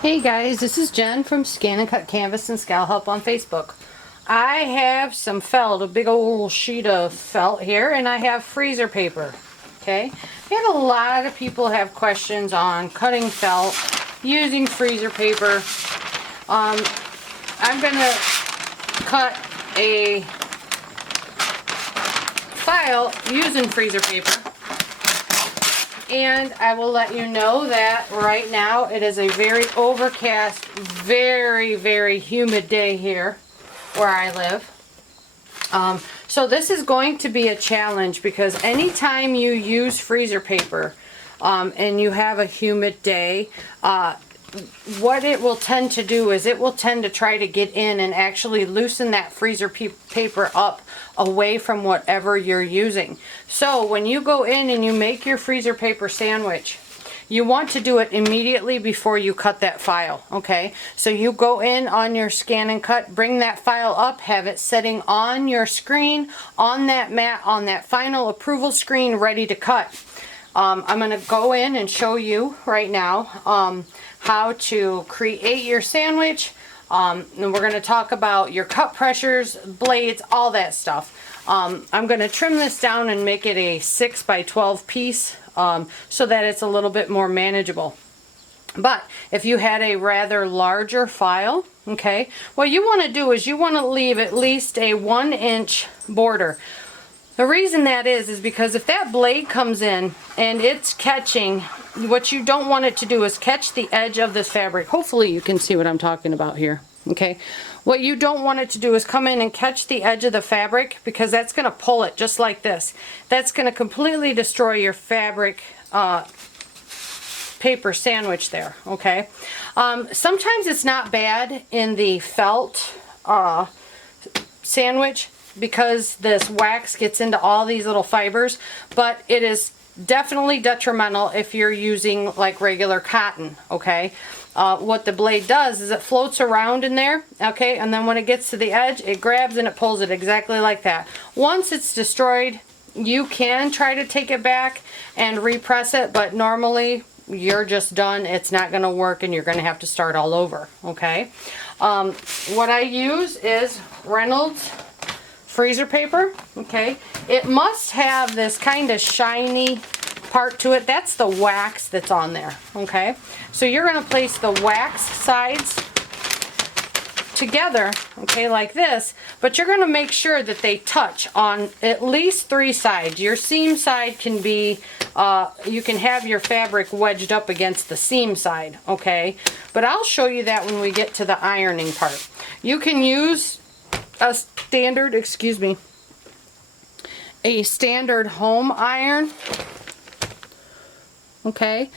Hey guys, this is Jen from ScanNCut Canvas and Scal Help on Facebook. I have some felt, a big old sheet of felt here, and I have freezer paper. Okay, we had a lot of people have questions on cutting felt using freezer paper. I'm gonna cut a file using freezer paper. And I will let you know that right now it is a very overcast, very humid day here where I live. So this is going to be a challenge because anytime you use freezer paper and you have a humid day, what it will tend to do is it will tend to try to get in and actually loosen that freezer paper up away from whatever you're using. So when you go in and you make your freezer paper sandwich, you want to do it immediately before you cut that file, okay? So you go in on your scan and cut, bring that file up, have it sitting on your screen, on that mat, on that final approval screen, ready to cut. I'm going to go in and show you right now how to create your sandwich. And we're going to talk about your cut pressures, blades, all that stuff. I'm going to trim this down and make it a 6 by 12 piece so that it's a little bit more manageable. But if you had a rather larger file, okay, what you want to do is you want to leave at least a 1-inch border. The reason that is because if that blade comes in and it's catching, what you don't want it to do is catch the edge of this fabric. Hopefully you can see what I'm talking about here, okay? What you don't want it to do is come in and catch the edge of the fabric, because that's going to pull it just like this. That's going to completely destroy your fabric paper sandwich there, okay? Sometimes it's not bad in the felt sandwich, because this wax gets into all these little fibers, but it is definitely detrimental if you're using like regular cotton, okay? What the blade does is it floats around in there, okay, and then when it gets to the edge, it grabs and it pulls it exactly like that. Once it's destroyed, you can try to take it back and repress it, but normally you're just done. It's not going to work and you're going to have to start all over, okay? What I use is Reynolds freezer paper, okay? It must have this kind of shiny part to it. That's the wax that's on there, okay? So you're going to place the wax sides together, okay, like this, but you're going to make sure that they touch on at least 3 sides. Your seam side can be, you can have your fabric wedged up against the seam side, okay? But I'll show you that when we get to the ironing part. You can use a standard, a standard home iron, okay?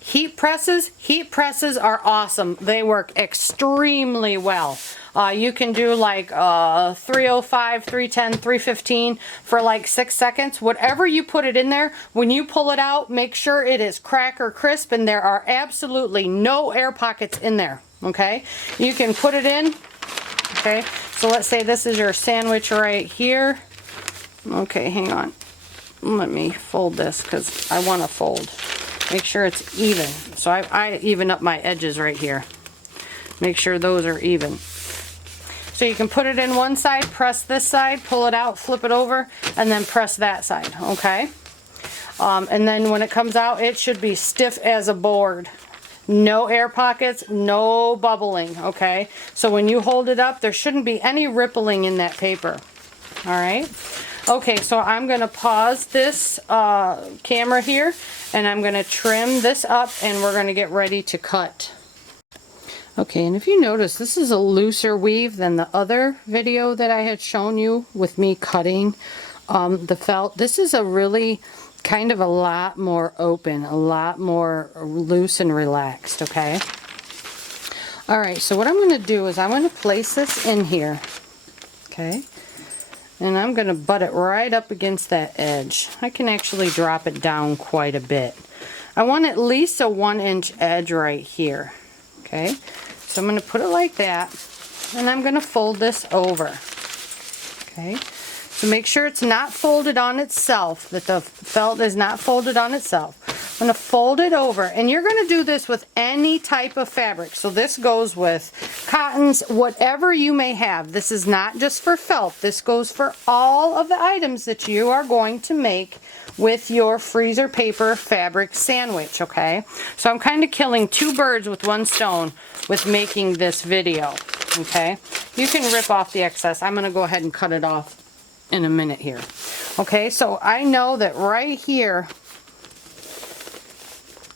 Heat presses are awesome. They work extremely well. You can do like 305, 310, 315 for like 6 seconds. Whatever you put it in there, when you pull it out, make sure it is cracker crisp and there are absolutely no air pockets in there, okay? You can put it in, okay? So let's say this is your sandwich right here. Okay, hang on. Let me fold this because I want to fold. Make sure it's even. So I even up my edges right here. Make sure those are even. So you can put it in one side, press this side, pull it out, flip it over, and then press that side, okay? And then when it comes out, it should be stiff as a board. No air pockets, no bubbling, okay? So when you hold it up, there shouldn't be any rippling in that paper, all right? Okay, so I'm going to pause this camera here, and I'm going to trim this up, and we're going to get ready to cut. Okay, and if you notice, this is a looser weave than the other video that I had shown you with me cutting the felt. This is a really kind of a lot more open, a lot more loose and relaxed, okay? All right, so what I'm going to do is I'm going to place this in here, okay? And I'm going to butt it right up against that edge. I can actually drop it down quite a bit. I want at least a 1-inch edge right here, okay? So I'm going to put it like that, and I'm going to fold this over, okay? So make sure it's not folded on itself, that the felt is not folded on itself. I'm going to fold it over, and you're going to do this with any type of fabric. So this goes with cottons, whatever you may have. This is not just for felt. This goes for all of the items that you are going to make with your freezer paper fabric sandwich, okay? So I'm kind of killing two birds with one stone with making this video, okay? You can rip off the excess. I'm going to go ahead and cut it off in a minute here. Okay, so I know that right here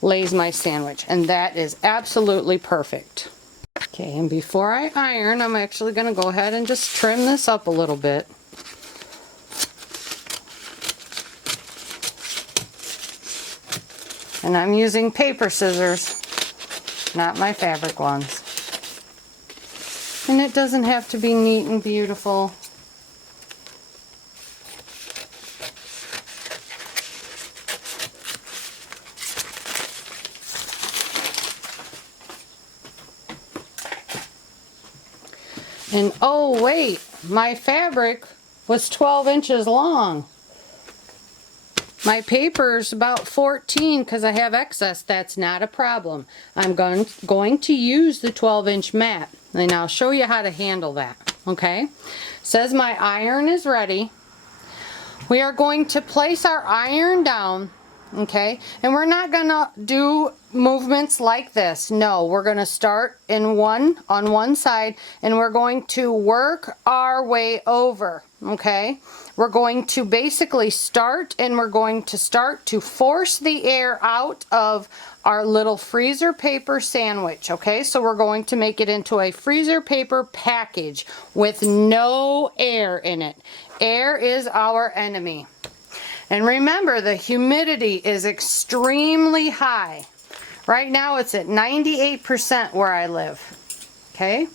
lays my sandwich, and that is absolutely perfect. Okay, and before I iron, I'm actually going to go ahead and just trim this up a little bit. And I'm using paper scissors, not my fabric ones. And it doesn't have to be neat and beautiful. And oh wait, my fabric was 12 inches long. My paper's about 14 because I have excess. That's not a problem. I'm going to use the 12-inch mat, and I'll show you how to handle that. Okay? It says my iron is ready. We are going to place our iron down. Okay, and we're not gonna do movements like this. No, we're gonna start on one side, and we're going to work our way over. Okay, we're going to basically start, and we're going to start to force the air out of our little freezer paper sandwich. Okay, so we're going to make it into a freezer paper package with no air in it. Air is our enemy. And remember, the humidity is extremely high. Right now it's at 98% where I live. Okay?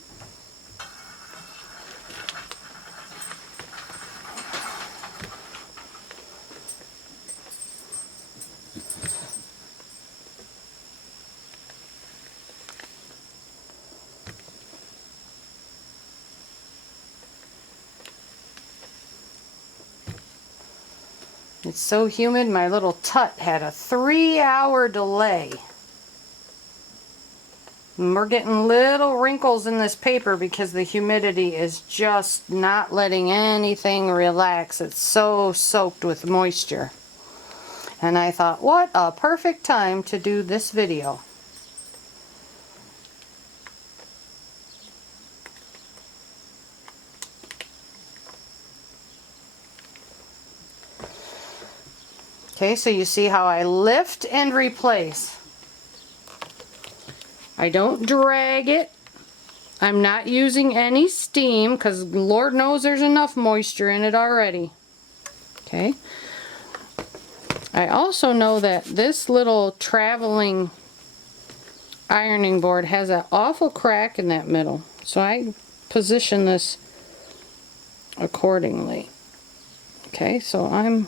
It's so humid, my little tut had a 3-hour delay. And we're getting little wrinkles in this paper because the humidity is just not letting anything relax. It's so soaked with moisture. And I thought, what a perfect time to do this video. Okay, so you see how I lift and replace. I don't drag it. I'm not using any steam because Lord knows there's enough moisture in it already. Okay. I also know that this little traveling ironing board has an awful crack in that middle. So I position this accordingly. Okay, so I'm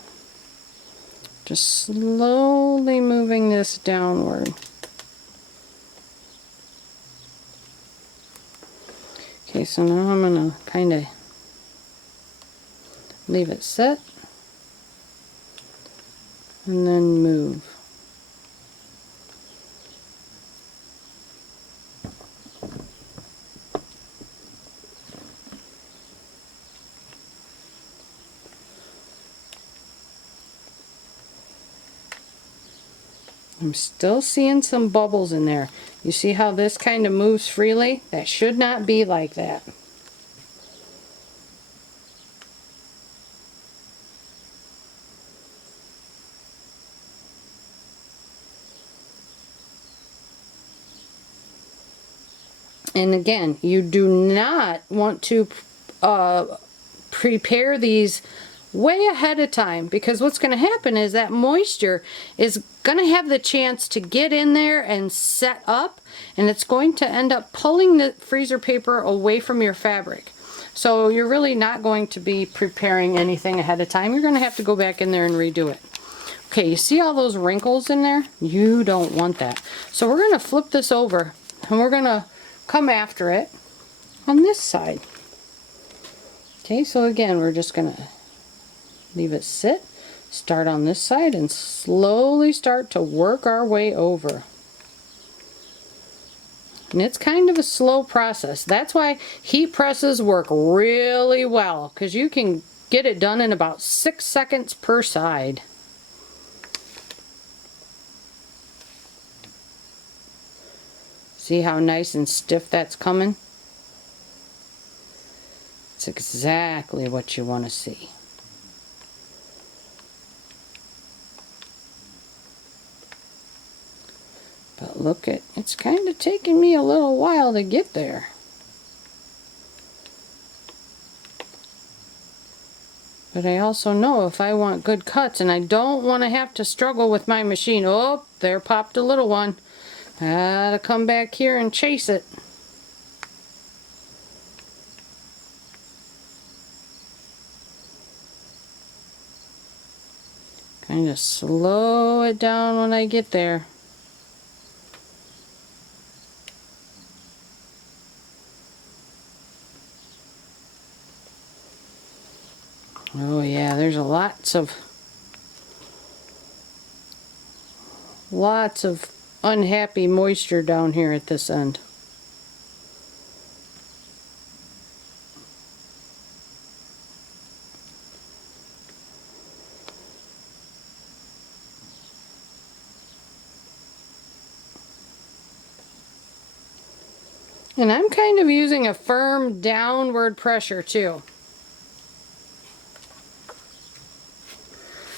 just slowly moving this downward. Okay, so now I'm going to kind of leave it set and then move. I'm still seeing some bubbles in there. You see how this kind of moves freely? That should not be like that. And again, you do not want to prepare these way ahead of time, because what's going to happen is that moisture is going to have the chance to get in there and set up, and it's going to end up pulling the freezer paper away from your fabric. So you're really not going to be preparing anything ahead of time. You're going to have to go back in there and redo it. Okay, you see all those wrinkles in there? You don't want that. So we're going to flip this over, and we're going to come after it on this side. Okay, so again, we're just going to leave it sit. Start on this side and slowly start to work our way over. And it's kind of a slow process. That's why heat presses work really well, because you can get it done in about 6 seconds per side. See how nice and stiff that's coming? It's exactly what you want to see. But look at, it's kind of taking me a little while to get there. But I also know if I want good cuts and I don't want to have to struggle with my machine. Oh, there popped a little one. I gotta come back here and chase it. Kind of slow it down when I get there. Oh yeah, there's lots of unhappy moisture down here at this end. And I'm kind of using a firm downward pressure too.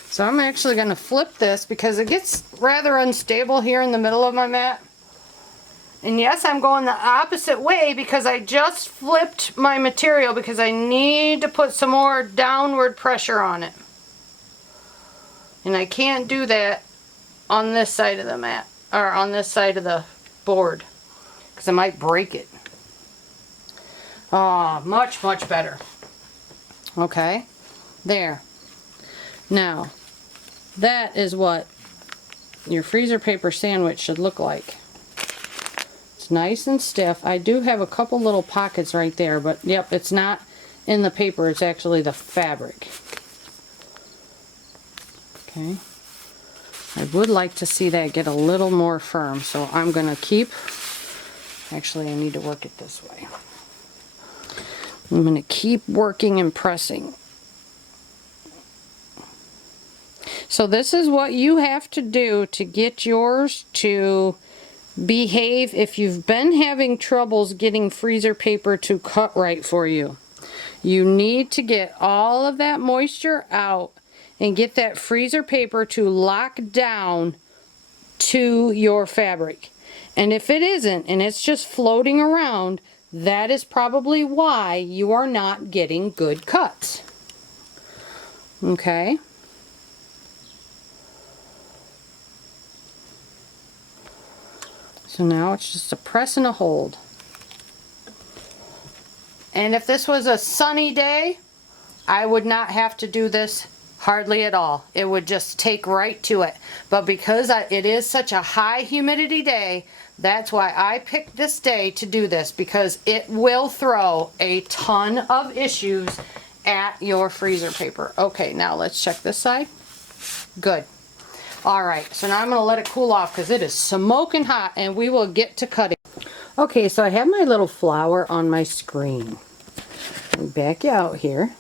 So I'm actually going to flip this because it gets rather unstable here in the middle of my mat. And yes, I'm going the opposite way because I just flipped my material because I need to put some more downward pressure on it. And I can't do that on this side of the mat, or on this side of the board, because I might break it. Oh, much, much better. Okay, there. Now, that is what your freezer paper sandwich should look like. It's nice and stiff. I do have a couple little pockets right there, but yep, it's not in the paper, it's actually the fabric. Okay. I would like to see that get a little more firm, so I'm going to keep, actually I need to work it this way. I'm going to keep working and pressing. So this is what you have to do to get yours to behave if you've been having troubles getting freezer paper to cut right for you. You need to get all of that moisture out and get that freezer paper to lock down to your fabric. And if it isn't, and it's just floating around, that is probably why you are not getting good cuts. Okay? So now it's just a press and a hold. And if this was a sunny day, I would not have to do this hardly at all. It would just take right to it. But because it is such a high humidity day, that's why I picked this day to do this, because it will throw a ton of issues at your freezer paper. Okay, now let's check this side. Good. Alright, so now I'm going to let it cool off because it is smoking hot, and we will get to cutting. Okay, so I have my little flower on my screen. Let me back you out here.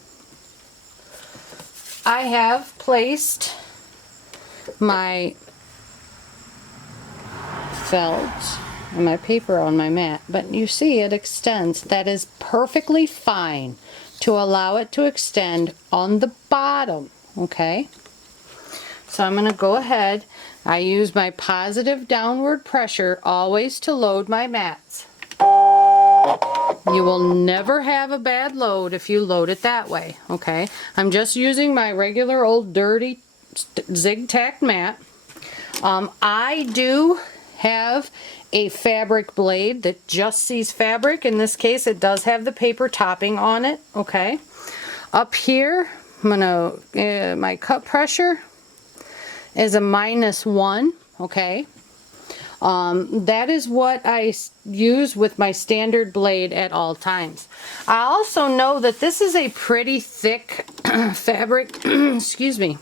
I have placed my felt and my paper on my mat, but you see it extends. That is perfectly fine to allow it to extend on the bottom, okay? So I'm going to go ahead. I use my positive downward pressure always to load my mats. You will never have a bad load if you load it that way, okay? I'm just using my regular old dirty zig-tacked mat. I do have a fabric blade that just sees fabric. In this case, it does have the paper topping on it, okay? Up here, I'm gonna, my cut pressure is a -1, okay? That is what I use with my standard blade at all times. I also know that this is a pretty thick fabric, excuse me.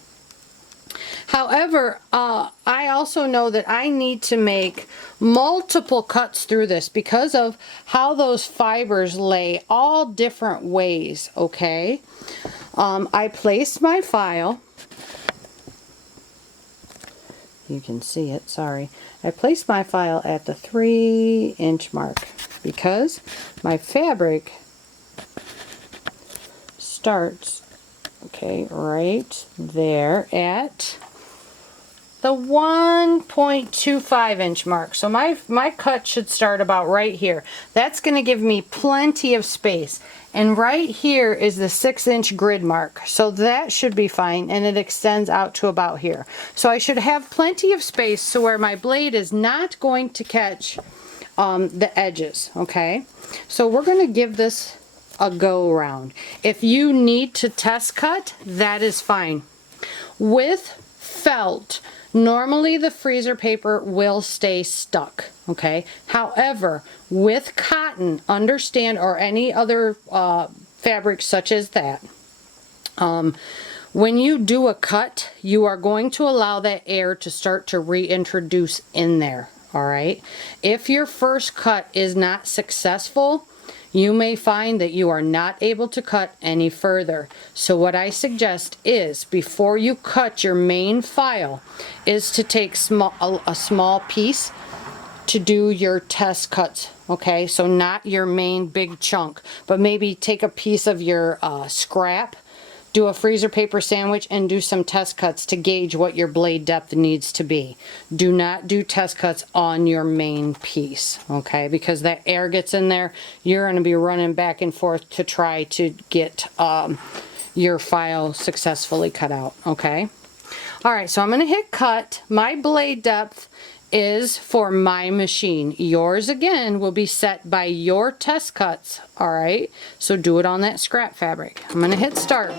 However, I also know that I need to make multiple cuts through this because of how those fibers lay all different ways, okay? I placed my file. You can see it, sorry. I placed my file at the 3-inch mark because my fabric starts, okay, right there at the 1.25-inch mark. So my cut should start about right here. That's going to give me plenty of space. And right here is the 6-inch grid mark. So that should be fine, and it extends out to about here. So I should have plenty of space so where my blade is not going to catch the edges, okay? So we're going to give this a go around. If you need to test cut, that is fine. With felt, normally the freezer paper will stay stuck, okay? However, with cotton, understand, or any other fabric such as that, when you do a cut, you are going to allow that air to start to reintroduce in there, all right? If your first cut is not successful, you may find that you are not able to cut any further. So what I suggest is, before you cut your main file, is to take a small piece to do your test cuts, okay? So not your main big chunk, but maybe take a piece of your scrap, do a freezer paper sandwich, and do some test cuts to gauge what your blade depth needs to be. Do not do test cuts on your main piece, okay? Because that air gets in there, you're going to be running back and forth to try to get your file successfully cut out, okay? All right, so I'm going to hit cut. My blade depth is for my machine. Yours, again, will be set by your test cuts, all right? So do it on that scrap fabric. I'm going to hit start.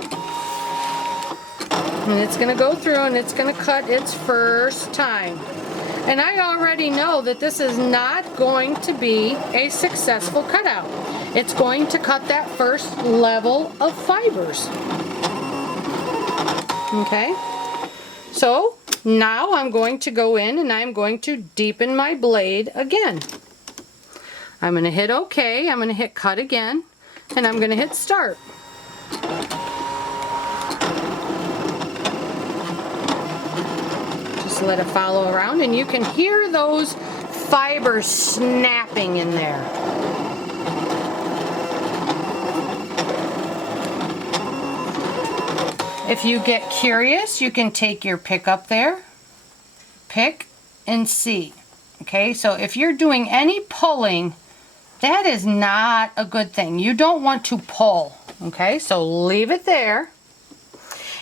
And it's going to go through and it's going to cut its first time. And I already know that this is not going to be a successful cutout. It's going to cut that first level of fibers. Okay? So now I'm going to go in and I'm going to deepen my blade again. I'm going to hit OK, I'm going to hit cut again, and I'm going to hit start. Just let it follow around, and you can hear those fibers snapping in there. If you get curious, you can take your pick up there, pick and see. Okay, so if you're doing any pulling, that is not a good thing. You don't want to pull. Okay, so leave it there.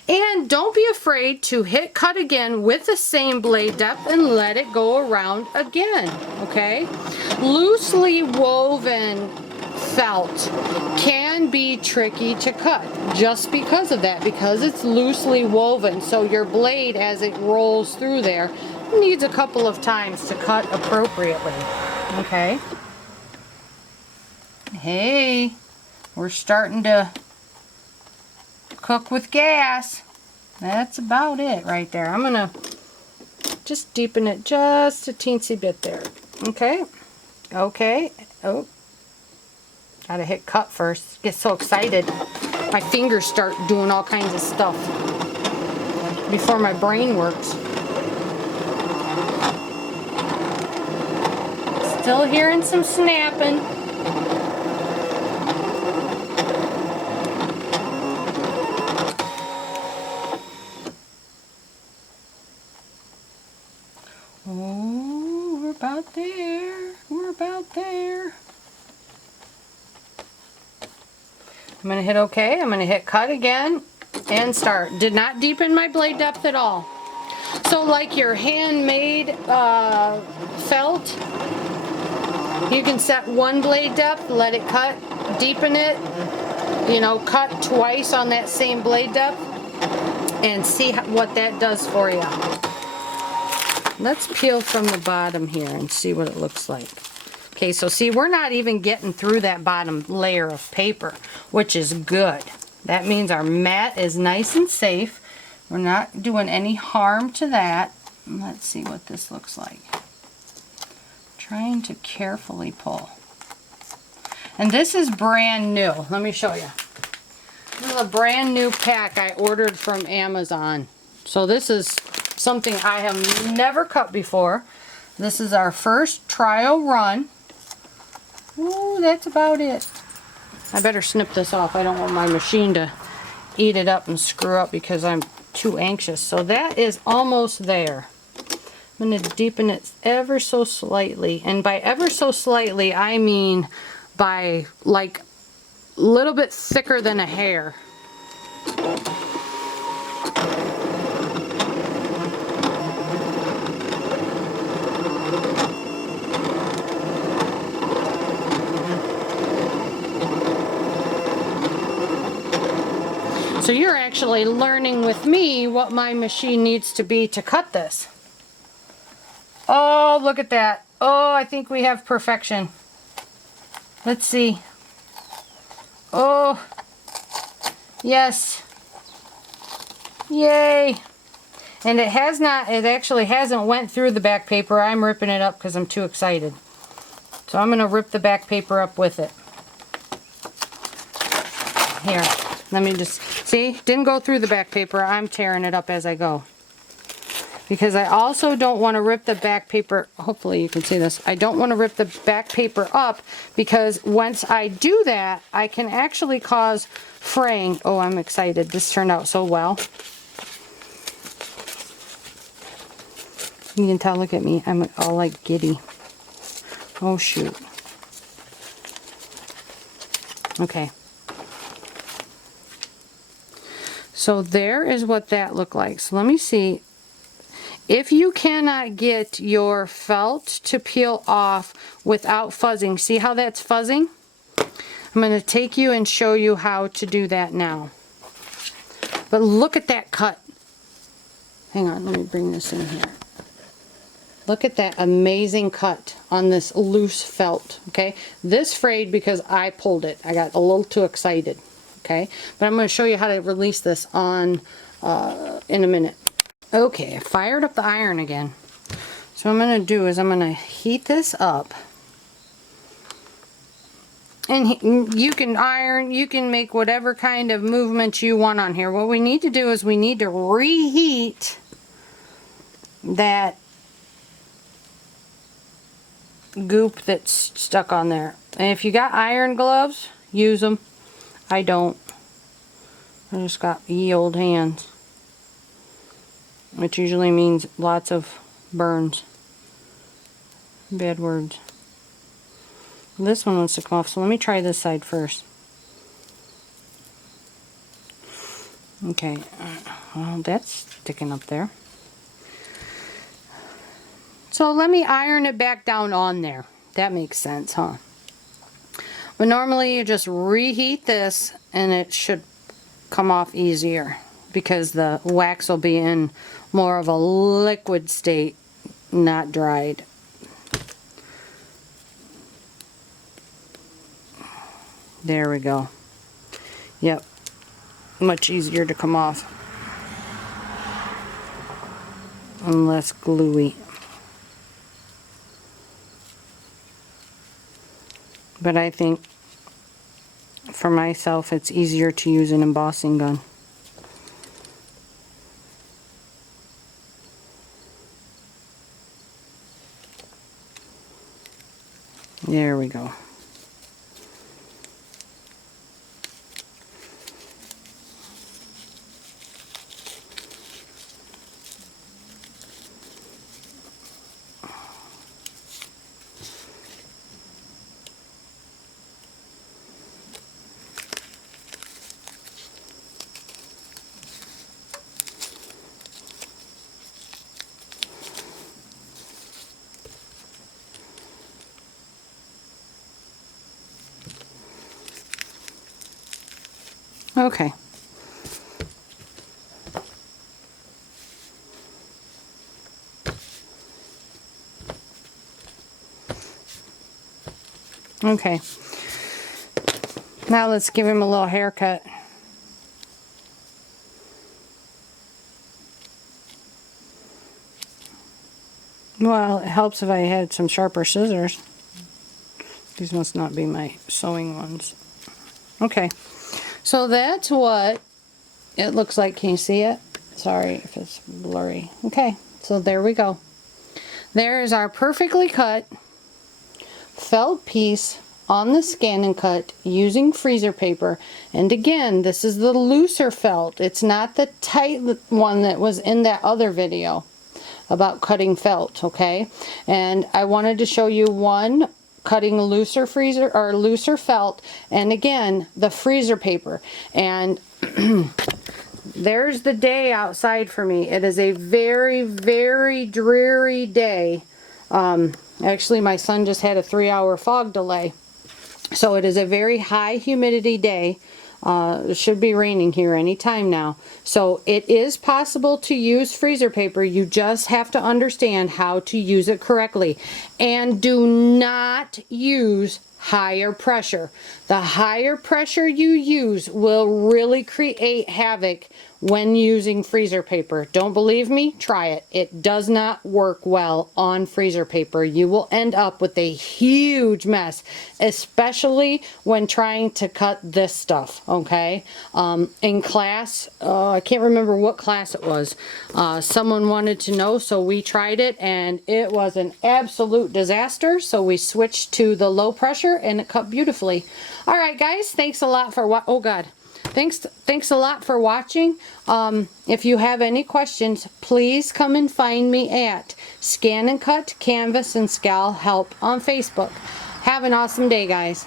And don't be afraid to hit cut again with the same blade depth and let it go around again. Okay, loosely woven felt can be tricky to cut just because of that, because it's loosely woven. So your blade, as it rolls through there, needs a couple of times to cut appropriately. Okay. Hey, we're starting to cook with gas. That's about it right there. I'm gonna just deepen it just a teensy bit there. Okay. Okay. Oh. Gotta hit cut first. Get so excited. My fingers start doing all kinds of stuff before my brain works. Still hearing some snapping. Oh, we're about there. We're about there. I'm going to hit OK. I'm going to hit cut again and start. Did not deepen my blade depth at all. So like your handmade felt, you can set one blade depth, let it cut, deepen it, you know, cut twice on that same blade depth, and see what that does for you. Let's peel from the bottom here and see what it looks like. Okay, so see, we're not even getting through that bottom layer of paper, which is good. That means our mat is nice and safe. We're not doing any harm to that. Let's see what this looks like. Trying to carefully pull. And this is brand new. Let me show you. This is a brand new pack I ordered from Amazon. So this is something I have never cut before. This is our first trial run. Ooh, that's about it. I better snip this off. I don't want my machine to eat it up and screw up because I'm too anxious. So that is almost there. I'm going to deepen it ever so slightly. And by ever so slightly, I mean by like a little bit thicker than a hair. So you're actually learning with me what my machine needs to be to cut this. Oh, look at that. Oh, I think we have perfection. Let's see. Oh, yes. Yay. And it actually hasn't went through the back paper. I'm ripping it up because I'm too excited. So I'm going to rip the back paper up with it. Here. Let me just, see, didn't go through the back paper. I'm tearing it up as I go. Because I also don't want to rip the back paper, hopefully you can see this. I don't want to rip the back paper up because once I do that, I can actually cause fraying. Oh, I'm excited. This turned out so well. You can tell, look at me. I'm all like giddy. Oh, shoot. Okay. So there is what that looked like. So let me see. If you cannot get your felt to peel off without fuzzing, see how that's fuzzing? I'm going to take you and show you how to do that now. But look at that cut. Hang on, let me bring this in here. Look at that amazing cut on this loose felt, okay? This frayed because I pulled it. I got a little too excited. Okay, but I'm going to show you how to release this on in a minute. Okay, I fired up the iron again. So what I'm going to do is I'm going to heat this up. And you can iron, you can make whatever kind of movement you want on here. What we need to do is we need to reheat that goop that's stuck on there. And if you got iron gloves, use them. I don't. I just got ye old hands. Which usually means lots of burns. Bad words. This one wants to come off, so let me try this side first. Okay. Well, that's sticking up there. So let me iron it back down on there. That makes sense, huh? But normally you just reheat this and it should come off easier because the wax will be in more of a liquid state, not dried. There we go. Yep. Much easier to come off. And less gluey. But I think for myself it's easier to use an embossing gun. There we go. Okay. Okay. Now let's give him a little haircut. Well, it helps if I had some sharper scissors. These must not be my sewing ones. Okay, so that's what it looks like. Can you see it? Sorry if it's blurry. Okay, so there we go. There's our perfectly cut felt piece on the ScanNCut using freezer paper. And again, this is the looser felt. It's not the tight one that was in that other video about cutting felt, okay? And I wanted to show you one cutting looser freezer or looser felt, and again the freezer paper. And there's the day outside for me. It is a very, very dreary day. Actually, my son just had a 3-hour fog delay. So it is a very high humidity day. It should be raining here any time now. So it is possible to use freezer paper. You just have to understand how to use it correctly. And do not use higher pressure. The higher pressure you use will really create havoc when using freezer paper. Don't believe me? Try it. It does not work well on freezer paper. You will end up with a huge mess, especially when trying to cut this stuff, okay? In class, I can't remember what class it was. Someone wanted to know, so we tried it, and it was an absolute disaster. So we switched to the low pressure, and it cut beautifully. All right, guys, thanks a lot for what? Oh God. Thanks a lot for watching. If you have any questions, please come and find me at ScanNCut, Canvas, and Scal Help on Facebook. Have an awesome day, guys.